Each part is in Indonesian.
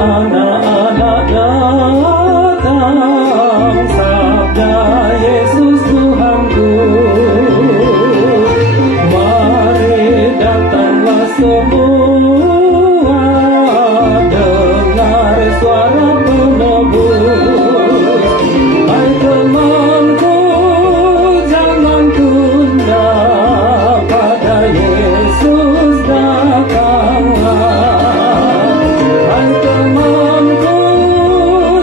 anak-anak datang, sabda Yesus Tuhanku. Mari datanglah semua, dengar suara penebus. Hai temanku, jangan tunda, pada Yesus datanglah. Hai temanku,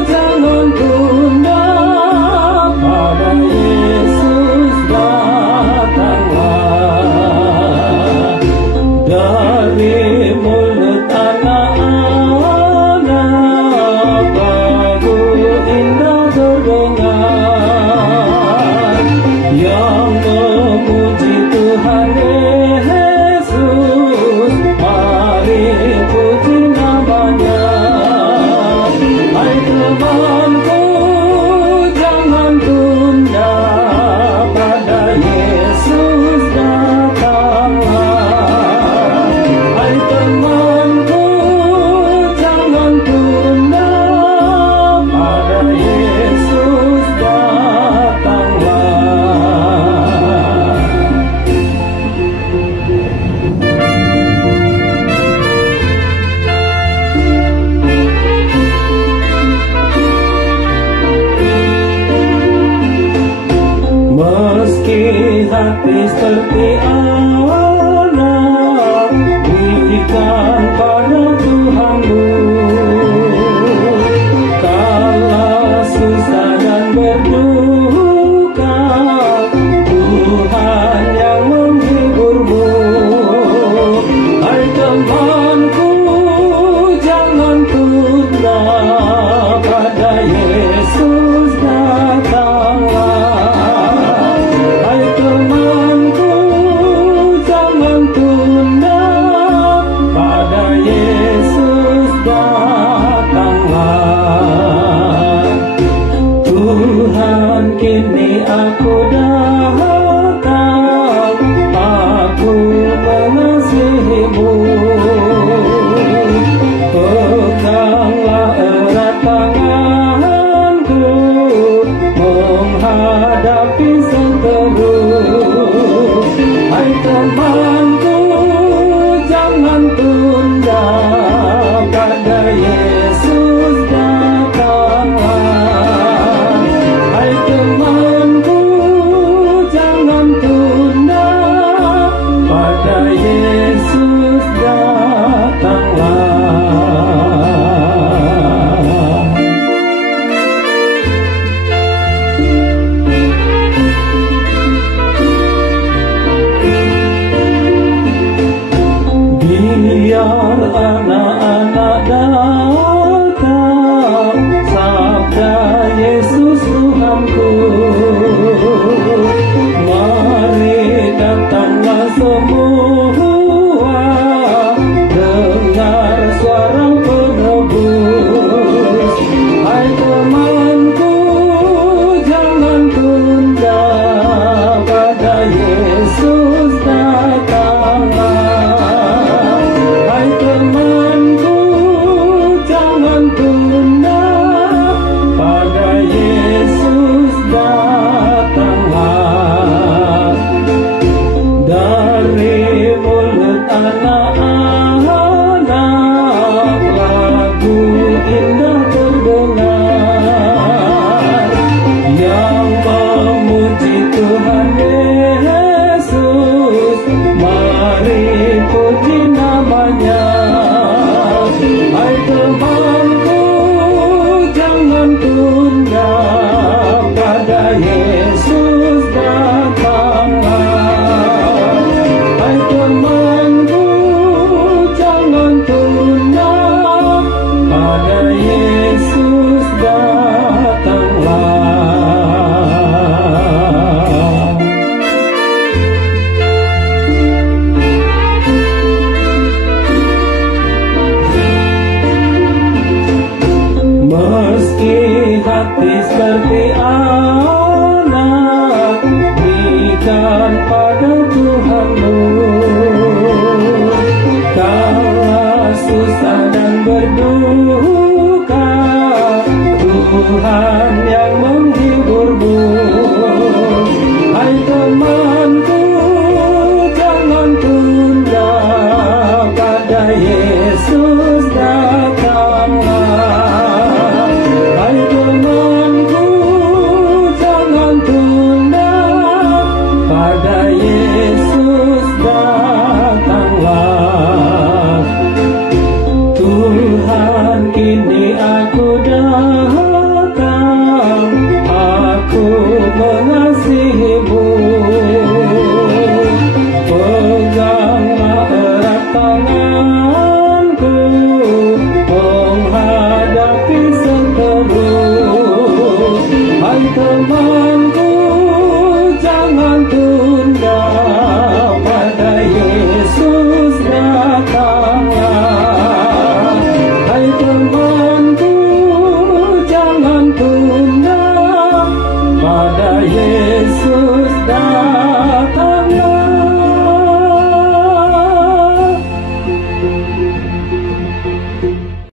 jangan tunda, pada Yesus datanglah. Dari mulut anak-anak, lagu indah terdengar, yang memuji Tuhan Yesus. Mari puji namanya. Hai temanku, jangan tunda, pada Yesus datanglah. Hai temanku, jangan tunda, pada Yesus datanglah. Meski hati seperti anak, berikan pada Tuhanmu. Kala susah dan berduka, Tuhan yang menghiburmu. Hai temanku, jangan tunda, pada Yesus datanglah. Hai temanku, jangan tunda, pada Yesus datanglah. Tuhan, kini aku datang, aku mengasihimu. Peganglah erat tanganku, menghadapi seteru. Hai temanku, jangan tunda, pada Yesus datanglah. Hai temanku, jangan tunda, pada Yesus datanglah. Biar anak-anak datang, sabda Yesus Tuhanku. Mari datanglah semua, dengar suara penebus. Hai temanku, jangan tunda, pada Yesus datanglah. Hai temanku, jangan tunda, pada Yesus datanglah. Dari mulut anak-anak, lagu indah terdengar, yang memuji Tuhan Yesus. Mari puji namanya. Hai temanku, jangan tunda, pada Yesus datanglah. Hai temanku, jangan tunda, pada Yesus datanglah. Meski hati seperti anak, berikan pada Tuhanmu. Kala susah dan berduka, Tuhan.